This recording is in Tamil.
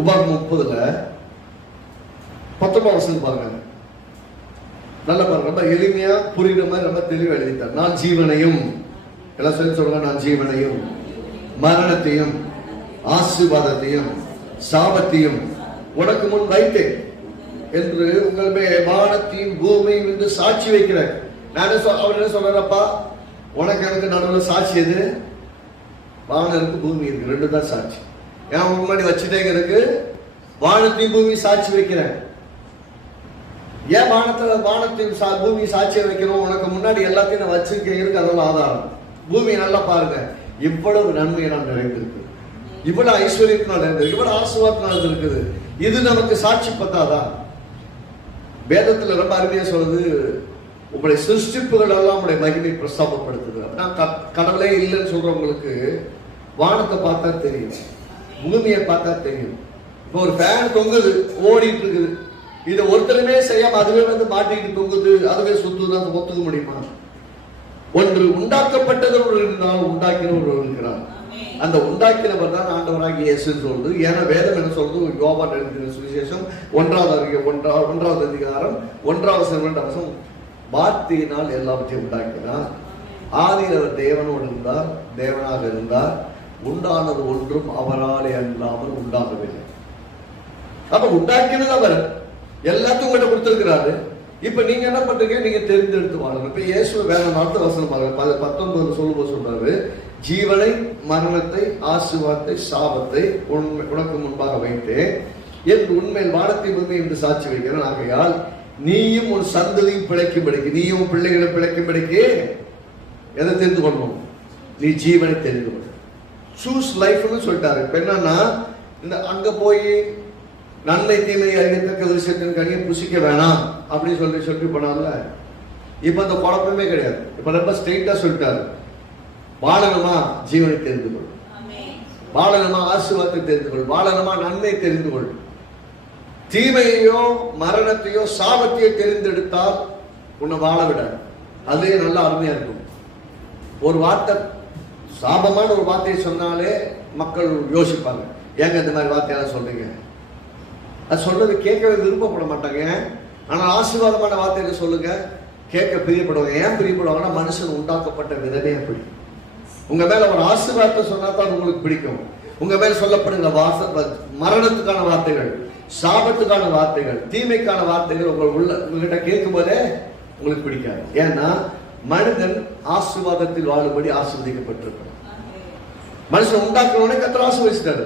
உபாகம் முப்பதுல பத்தொன்பது வருஷத்துக்கு பாருங்க. நல்ல பாருங்க. ரொம்ப எளிமையா புரியுற மாதிரி ரொம்ப தெளிவா எழுதிட்டார். நான் ஜீவனையும் எல்லாம் சொல்லி சொல்லுங்க நான் ஜீவனையும் மரணத்தையும் ஆசீர்வாதத்தையும் சாபத்தையும் உனக்கு முன் வைத்தேன் என்று உங்களுமே வானத்தையும் பூமியும் என்று சாட்சி வைக்கிறேன். நான் சொல் அவர் என்ன சொல்றாரப்பா? உனக்கு எனக்கு நடுவில் சாட்சி எது? வானம் இருக்கு பூமி இருக்கு. ரெண்டு தான் சாட்சி. ஏன் உங்க முன்னாடி வச்சுட்டேங்க இருக்கு வானத்தையும் பூமி சாட்சி வைக்கிறேன். ஏன் வானத்துல வானத்தையும் சா பூமி சாட்சியை வைக்கிறோம் உனக்கு முன்னாடி எல்லாத்தையும் நான் வச்சிருக்க இருக்கு அதோட ஆதாரம். பூமி நல்லா பாருங்க. இவ்வளவு நன்மை நான் நிறைந்திருக்கு. இவ்வளவு ஐஸ்வர்யத்தினால் இருந்தது இவ்வளவு ஆசீர்வாதத்தினால் இருக்குது இது நமக்கு சாட்சி பத்தாதா? வேதத்துல ரொம்ப அருமையா சொல்றது உங்களுடைய சிருஷ்டிப்புகள் எல்லாம் உங்களுடைய மகிமை பிரஸ்தாபப்படுத்துது அப்படின்னா கடவுளே இல்லைன்னு சொல்றவங்களுக்கு வானத்தை பார்த்தா தெரியும். பூமியை பார்த்தா தெரியும். இப்போ ஒரு ஃபேன் தொங்குது ஓடிட்டு இருக்குது இதை ஒருத்தருமே செய்யாம அதுவே வந்து மாட்டிக்கிட்டு தொங்குது அதுவே சுத்துது அதை ஒத்துக்க முடியுமா? ஒன்று உண்டாக்கப்பட்டது ஒரு இருந்தால் உண்டாக்கினவர் இருக்கிறார் அந்த உண்டாக்கினவர் தான் ஆண்டவராகிய இயேசுன்னு சொல்லுது ஏன்னா வேதம் என்ன சொல்றது? யோபான் எழுதின சுவிசேஷம். ஒன்றாவது அதிக- ஒன்றா ஒன்றாவது அதிகாரம் ஒன்றாவது அவசம் வார்த்தையினால் எல்லாவற்றையும் உண்டாக்கினார். ஆதியில் அவர் தேவனோடு இருந்தார் தேவனாக இருந்தார். உண்டானது ஒன்றும் அவராலே அல்லாமல் உண்டாகவில்லை. அப்ப உண்டாக்கினது அவர். எல்லாத்தையும் உங்கள்கிட்ட கொடுத்திருக்கிறாரு. இப்ப நீங்க என்ன பண்றீங்க? நீங்க தெரிந்தெடுத்து வாழணும். இப்ப இயேசு வேற நாட்டு வசனம் பாருங்க. பத- பத்தொன்பது சொல்லும்போது சொல்றாரு ஜீவனை மரணத்தை ஆசுவாத்தை சாபத்தை உண்மை உனக்கு முன்பாக வைத்து என் உண்மையில் வானத்தை உண்மை என்று சாட்சி வைக்கிறேன். ஆகையால் நீயும் உன் சந்ததியும் பிழைக்கும்படிக்கு நீயும் பிள்ளைகளை பிழைக்கும்படிக்கு எதை தெரிந்து கொள்ளணும் நீ ஜீவனை தெரிந்து கொள். சூஸ் லைஃப்னு சொல்லிட்டாரு. இப்ப என்னன்னா இந்த அங்க போய் நன்மை தீமை அறியத்தக்க விஷயத்தின் கனியை புசிக்க வேணாம் அப்படின்னு சொல்லி சொல்லி போனால இப்ப அந்த குழப்பமே கிடையாது. இப்ப ரொம்ப ஸ்ட்ரெயிட்டா சொல்லிட்டாரு. வாழணுமா ஜீவனை தெரிந்து கொள். வாழணுமா ஆசீர்வாதத்தை தெரிந்து கொள். வாழணுமா நன்மை தெரிந்து கொள். தீமையையோ மரணத்தையோ சாபத்தையோ தெரிந்தெடுத்தால் உன்னை வாழ விடாது. அதே நல்லா அருமையா இருக்கும். ஒரு வார்த்தை சாபமான ஒரு வார்த்தையை சொன்னாலே மக்கள் யோசிப்பாங்க. ஏங்க இந்த மாதிரி வார்த்தையெல்லாம் சொல்றீங்க? அது சொல்றது கேட்கவே விருப்பப்பட மாட்டாங்க. ஆனால் ஆசீர்வாதமான வார்த்தைகளை சொல்லுங்க. கேட்க பிரியப்படுவாங்க. ஏன் பிரியப்படுவாங்கன்னா மனுஷன் உண்டாக்கப்பட்ட விதமே அப்படி. உங்க மேல ஒரு ஆசீர்வாதத்தை சொன்னா தான் உங்களுக்கு பிடிக்கும். உங்க மேல சொல்லப்படுகிற வாச மரணத்துக்கான வார்த்தைகள் சாபத்துக்கான வார்த்தைகள் தீமைக்கான வார்த்தைகள் உங்கள் உள்ள உங்ககிட்ட கேட்கும் போதே உங்களுக்கு பிடிக்காது. ஏன்னா மனிதன் ஆசீர்வாதத்தில் வாழும்படி ஆசீர்வதிக்கப்பட்டிருக்கிறான். మనిషిని ఉండాకలోనే కత్రాసు వేస్తాడు